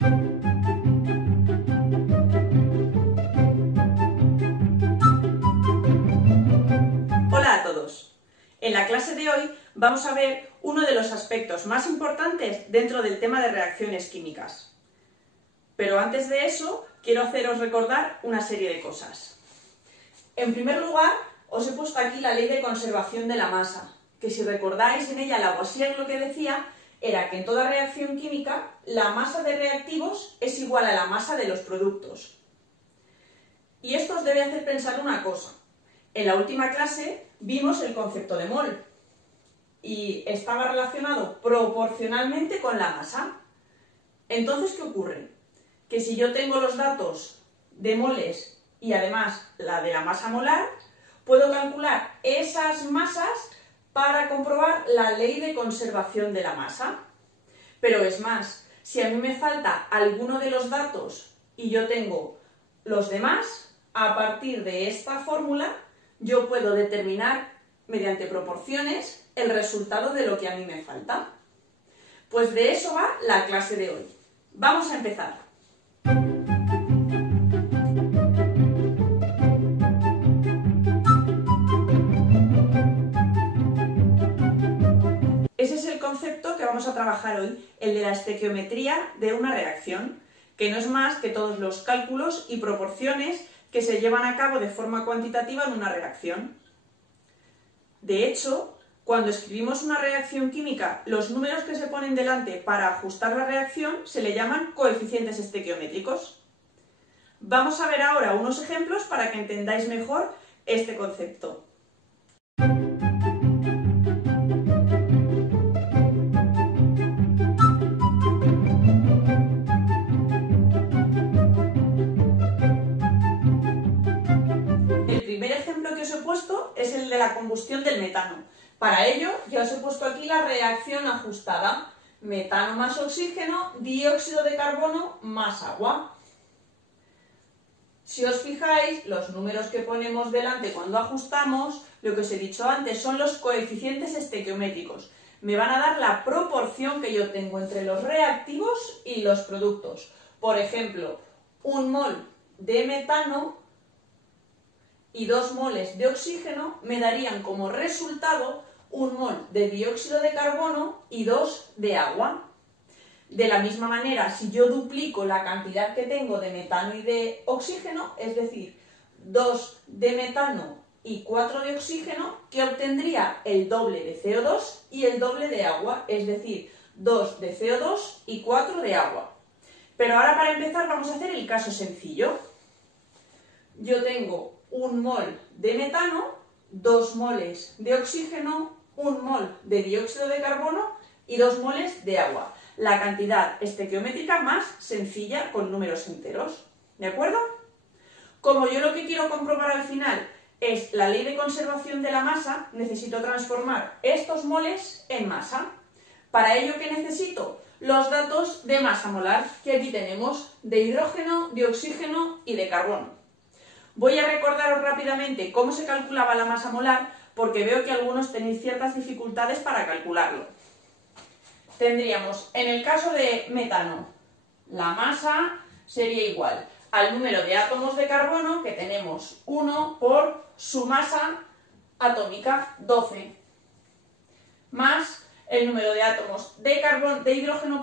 Hola a todos. En la clase de hoy vamos a ver uno de los aspectos más importantes dentro del tema de reacciones químicas. Pero antes de eso, quiero haceros recordar una serie de cosas. En primer lugar, os he puesto aquí la ley de conservación de la masa, que si recordáis en ella Lavoisier lo que decía era que en toda reacción química la masa de reactivos es igual a la masa de los productos. Y esto os debe hacer pensar una cosa. En la última clase vimos el concepto de mol y estaba relacionado proporcionalmente con la masa. Entonces, ¿qué ocurre? Que si yo tengo los datos de moles y además la de la masa molar, puedo calcular esas masas para comprobar la ley de conservación de la masa. Pero es más, si a mí me falta alguno de los datos y yo tengo los demás, a partir de esta fórmula yo puedo determinar mediante proporciones el resultado de lo que a mí me falta. Pues de eso va la clase de hoy. Vamos a empezar. Ese es el concepto que vamos a trabajar hoy, el de la estequiometría de una reacción, que no es más que todos los cálculos y proporciones que se llevan a cabo de forma cuantitativa en una reacción. De hecho, cuando escribimos una reacción química, los números que se ponen delante para ajustar la reacción se le llaman coeficientes estequiométricos. Vamos a ver ahora unos ejemplos para que entendáis mejor este concepto. Es el de la combustión del metano. Para ello, ya os he puesto aquí la reacción ajustada. Metano más oxígeno, dióxido de carbono más agua. Si os fijáis, los números que ponemos delante cuando ajustamos, lo que os he dicho antes, son los coeficientes estequiométricos. Me van a dar la proporción que yo tengo entre los reactivos y los productos. Por ejemplo, 1 mol de metano y 2 moles de oxígeno me darían como resultado 1 mol de dióxido de carbono y 2 de agua. De la misma manera, si yo duplico la cantidad que tengo de metano y de oxígeno, es decir, 2 de metano y 4 de oxígeno, que obtendría el doble de CO2 y el doble de agua, es decir, 2 de CO2 y 4 de agua. Pero ahora para empezar vamos a hacer el caso sencillo. Yo tengo 1 mol de metano, 2 moles de oxígeno, 1 mol de dióxido de carbono y 2 moles de agua. La cantidad estequiométrica más sencilla con números enteros. ¿De acuerdo? Como yo lo que quiero comprobar al final es la ley de conservación de la masa, necesito transformar estos moles en masa. Para ello, ¿qué necesito? Los datos de masa molar, que aquí tenemos de hidrógeno, de oxígeno y de carbono. Voy a recordaros rápidamente cómo se calculaba la masa molar, porque veo que algunos tenéis ciertas dificultades para calcularlo. Tendríamos, en el caso de metano, la masa sería igual al número de átomos de carbono, que tenemos 1 por su masa atómica, 12, más el número de átomos de hidrógeno,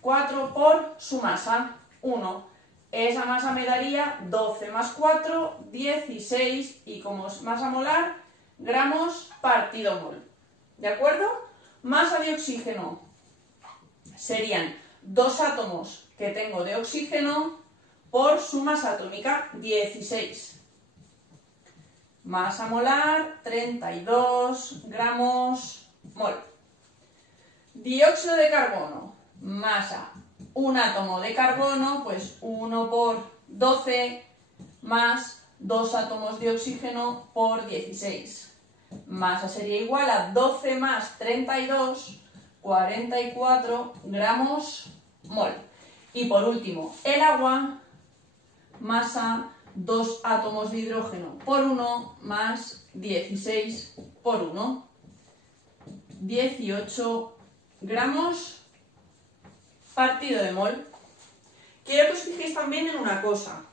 4 por su masa, 1. Esa masa me daría 12 más 4, 16, y como es masa molar, gramos partido mol. ¿De acuerdo? Masa de oxígeno serían 2 átomos que tengo de oxígeno por su masa atómica, 16. Masa molar, 32 gramos mol. Dióxido de carbono, masa, 1 átomo de carbono, pues 1 por 12 más 2 átomos de oxígeno por 16. Masa sería igual a 12 más 32, 44 gramos mol. Y por último, el agua, masa, 2 átomos de hidrógeno por 1 más 16 por 1, 18 gramos partido de mol. quiero que os fijéis también en una cosa.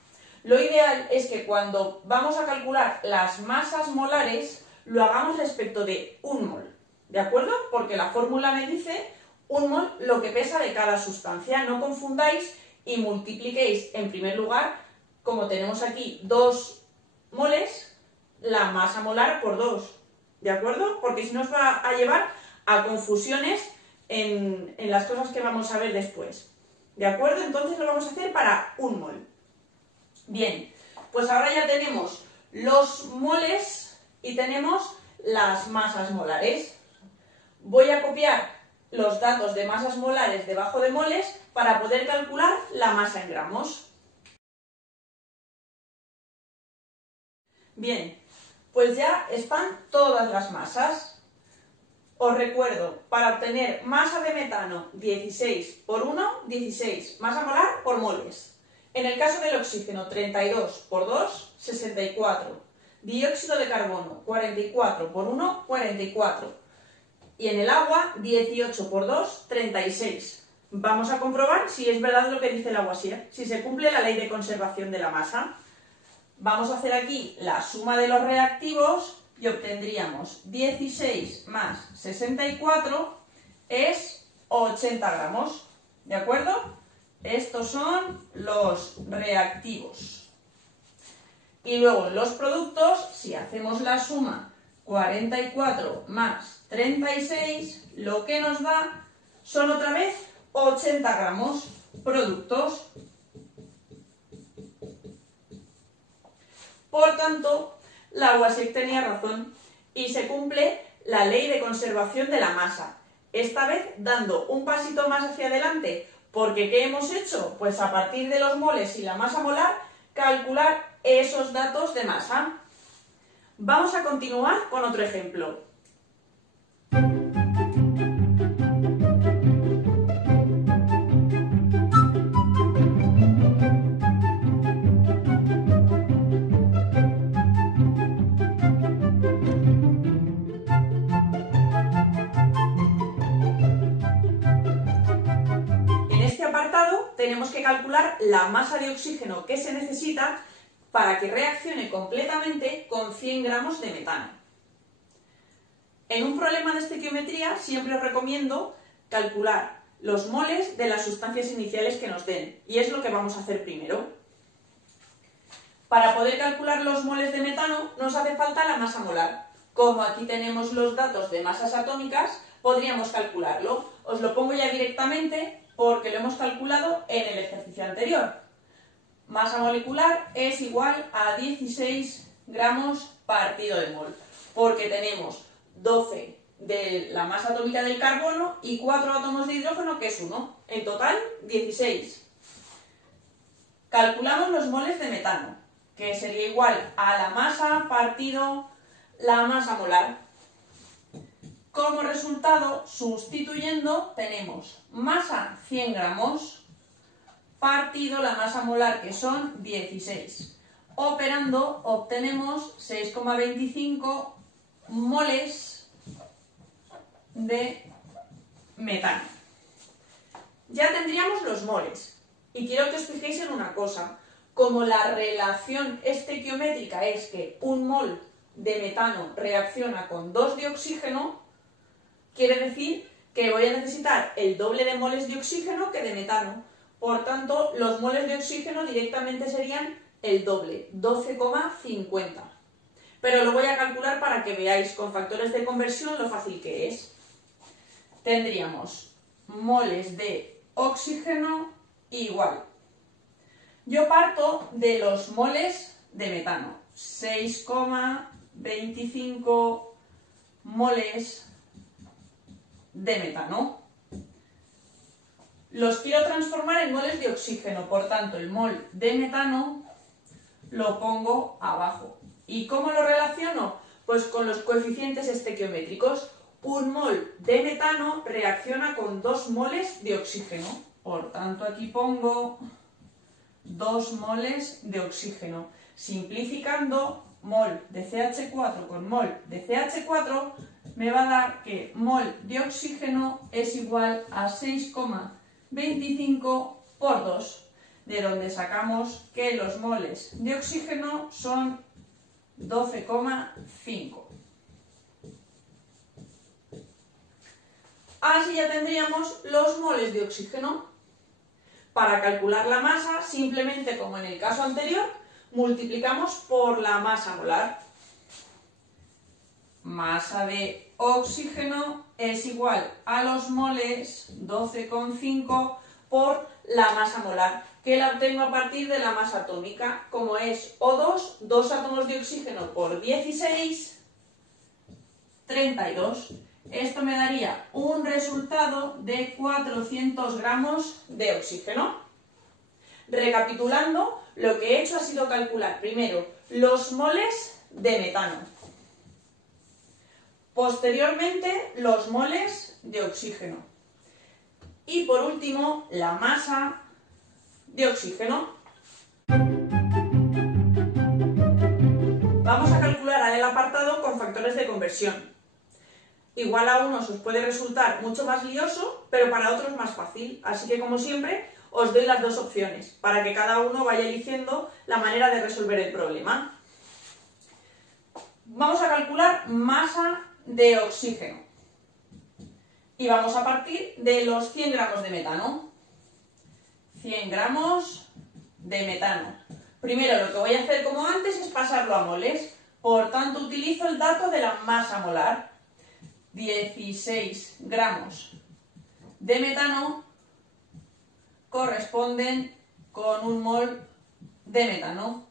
Lo ideal es que cuando vamos a calcular las masas molares, lo hagamos respecto de un mol, ¿de acuerdo? Porque la fórmula me dice un mol lo que pesa de cada sustancia. No confundáis y multipliquéis, en primer lugar, como tenemos aquí 2 moles, la masa molar por 2, ¿de acuerdo? Porque si no os va a llevar a confusiones en las cosas que vamos a ver después, ¿de acuerdo? Entonces lo vamos a hacer para un mol. Bien, pues ahora ya tenemos los moles y tenemos las masas molares. Voy a copiar los datos de masas molares debajo de moles para poder calcular la masa en gramos. Bien, pues ya están todas las masas. Os recuerdo, para obtener masa de metano 16 por 1, 16, masa molar por moles. En el caso del oxígeno 32 por 2, 64. Dióxido de carbono 44 por 1, 44. Y en el agua 18 por 2, 36. Vamos a comprobar si es verdad lo que dice Lavoisier, si se cumple la ley de conservación de la masa. Vamos a hacer aquí la suma de los reactivos y obtendríamos 16 más 64 es 80 gramos, ¿de acuerdo? Estos son los reactivos. Y luego los productos, si hacemos la suma 44 más 36, lo que nos da son otra vez 80 gramos productos. Por tanto, Lavoisier tenía razón y se cumple la ley de conservación de la masa. Esta vez dando un pasito más hacia adelante, porque ¿qué hemos hecho? Pues a partir de los moles y la masa molar, calcular esos datos de masa. Vamos a continuar con otro ejemplo. Tenemos que calcular la masa de oxígeno que se necesita para que reaccione completamente con 100 gramos de metano. En un problema de estequiometría siempre os recomiendo calcular los moles de las sustancias iniciales que nos den, y es lo que vamos a hacer primero. Para poder calcular los moles de metano nos hace falta la masa molar. Como aquí tenemos los datos de masas atómicas, podríamos calcularlo. Os lo pongo ya directamente porque lo hemos calculado en el ejercicio anterior. Masa molecular es igual a 16 gramos partido de mol, porque tenemos 12 de la masa atómica del carbono y 4 átomos de hidrógeno, que es 1. En total, 16. Calculamos los moles de metano, que sería igual a la masa partido la masa molar. Como resultado, sustituyendo, tenemos masa 100 gramos partido la masa molar, que son 16. Operando, obtenemos 6,25 moles de metano. Ya tendríamos los moles. Y quiero que os fijéis en una cosa. Como la relación estequiométrica es que un mol de metano reacciona con 2 de oxígeno, quiere decir que voy a necesitar el doble de moles de oxígeno que de metano. Por tanto, los moles de oxígeno directamente serían el doble, 12,50. Pero lo voy a calcular para que veáis con factores de conversión lo fácil que es. Tendríamos moles de oxígeno igual. Yo parto de los moles de metano. 6,25 moles de metano. Los quiero transformar en moles de oxígeno, por tanto el mol de metano lo pongo abajo. ¿Y cómo lo relaciono? Pues con los coeficientes estequiométricos. Un mol de metano reacciona con 2 moles de oxígeno. Por tanto aquí pongo 2 moles de oxígeno. Simplificando, mol de CH4 con mol de CH4 me va a dar que mol de oxígeno es igual a 6,25 por 2. de donde sacamos que los moles de oxígeno son 12,5. Así ya tendríamos los moles de oxígeno. Para calcular la masa, simplemente como en el caso anterior, multiplicamos por la masa molar. Masa de oxígeno es igual a los moles 12,5 por la masa molar, que la obtengo a partir de la masa atómica. Como es O2, 2 átomos de oxígeno por 16, 32. Esto me daría un resultado de 400 gramos de oxígeno. Recapitulando, lo que he hecho ha sido calcular primero los moles de metano, posteriormente los moles de oxígeno y por último la masa de oxígeno. Vamos a calcular ahora el apartado con factores de conversión. Igual a unos os puede resultar mucho más lioso, pero para otros más fácil. Así que, como siempre, os doy las dos opciones, para que cada uno vaya eligiendo la manera de resolver el problema. Vamos a calcular masa de oxígeno. Y vamos a partir de los 100 gramos de metano. 100 gramos de metano. Primero, lo que voy a hacer como antes es pasarlo a moles. Por tanto, utilizo el dato de la masa molar. 16 gramos de metano corresponden con un mol de metano.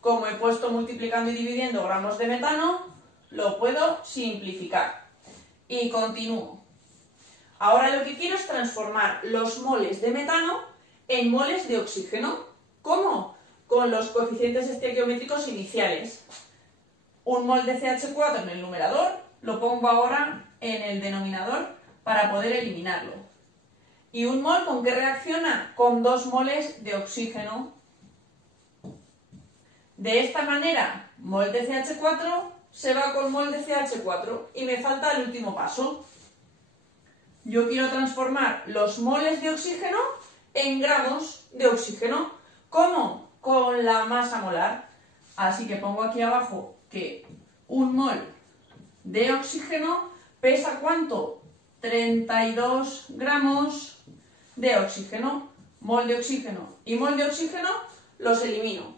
Como he puesto multiplicando y dividiendo gramos de metano, lo puedo simplificar. Y continúo. Ahora lo que quiero es transformar los moles de metano en moles de oxígeno. ¿Cómo? Con los coeficientes estequiométricos iniciales. Un mol de CH4 en el numerador, lo pongo ahora en el denominador para poder eliminarlo. ¿Y un mol con qué reacciona? Con 2 moles de oxígeno. De esta manera, mol de CH4 se va con mol de CH4 y me falta el último paso. Yo quiero transformar los moles de oxígeno en gramos de oxígeno. ¿Cómo? Con la masa molar. Así que pongo aquí abajo que un mol de oxígeno pesa ¿cuánto? 32 gramos de oxígeno. Mol de oxígeno y mol de oxígeno los elimino.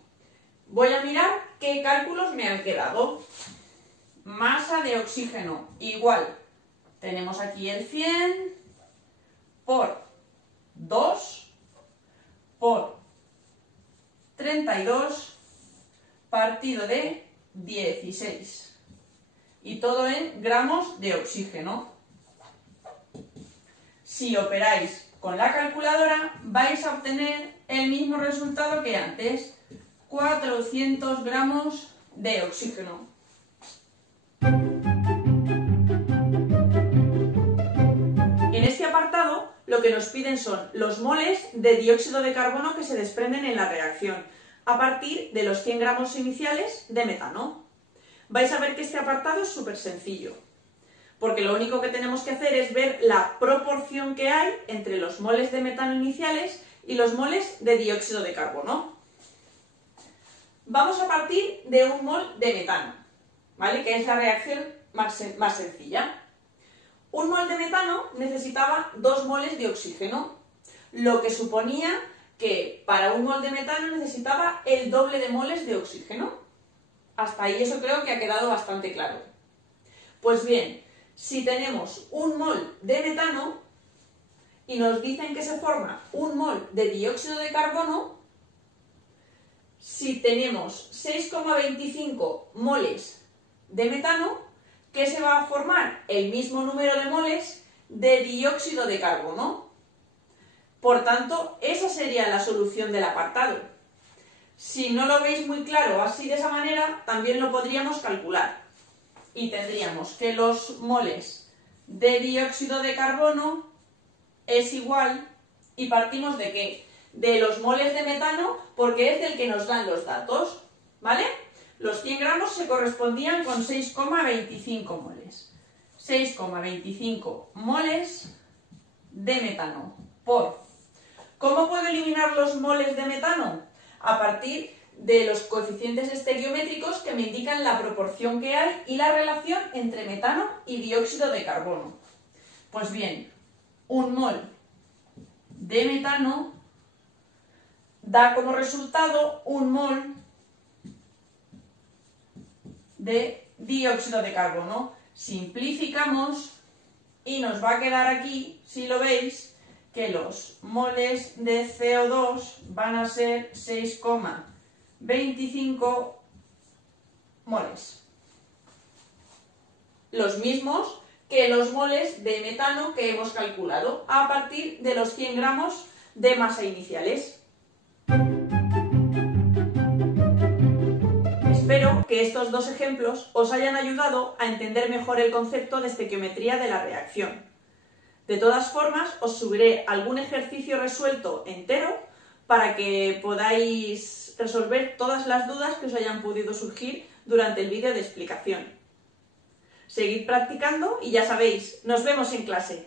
Voy a mirar qué cálculos me han quedado. Masa de oxígeno igual. Tenemos aquí el 100 por 2 por 32 partido de 16. Y todo en gramos de oxígeno. Si operáis con la calculadora, vais a obtener el mismo resultado que antes. 400 gramos de oxígeno. En este apartado, lo que nos piden son los moles de dióxido de carbono que se desprenden en la reacción, a partir de los 100 gramos iniciales de metano. Vais a ver que este apartado es súper sencillo, porque lo único que tenemos que hacer es ver la proporción que hay entre los moles de metano iniciales y los moles de dióxido de carbono. Vamos a partir de un mol de metano, ¿vale? Que es la reacción más sencilla. Un mol de metano necesitaba 2 moles de oxígeno, lo que suponía que para un mol de metano necesitaba el doble de moles de oxígeno. Hasta ahí eso creo que ha quedado bastante claro. Pues bien, si tenemos un mol de metano y nos dicen que se forma un mol de dióxido de carbono, si tenemos 6,25 moles de metano, ¿qué se va a formar? El mismo número de moles de dióxido de carbono. Por tanto, esa sería la solución del apartado. Si no lo veis muy claro así de esa manera, también lo podríamos calcular. Y tendríamos que los moles de dióxido de carbono es igual, y partimos ¿de qué? De los moles de metano, porque es del que nos dan los datos, ¿vale? Los 100 gramos se correspondían con 6,25 moles. 6,25 moles de metano por ¿Cómo puedo eliminar los moles de metano? A partir de los coeficientes estequiométricos que me indican la proporción que hay y la relación entre metano y dióxido de carbono. Pues bien, un mol de metano da como resultado un mol de dióxido de carbono. Simplificamos y nos va a quedar aquí, si lo veis, que los moles de CO2 van a ser 6,25 moles. Los mismos que los moles de metano que hemos calculado a partir de los 100 gramos de masa iniciales. Espero que estos dos ejemplos os hayan ayudado a entender mejor el concepto de estequiometría de la reacción. De todas formas, os subiré algún ejercicio resuelto entero para que podáis resolver todas las dudas que os hayan podido surgir durante el vídeo de explicación. Seguid practicando y ya sabéis, nos vemos en clase.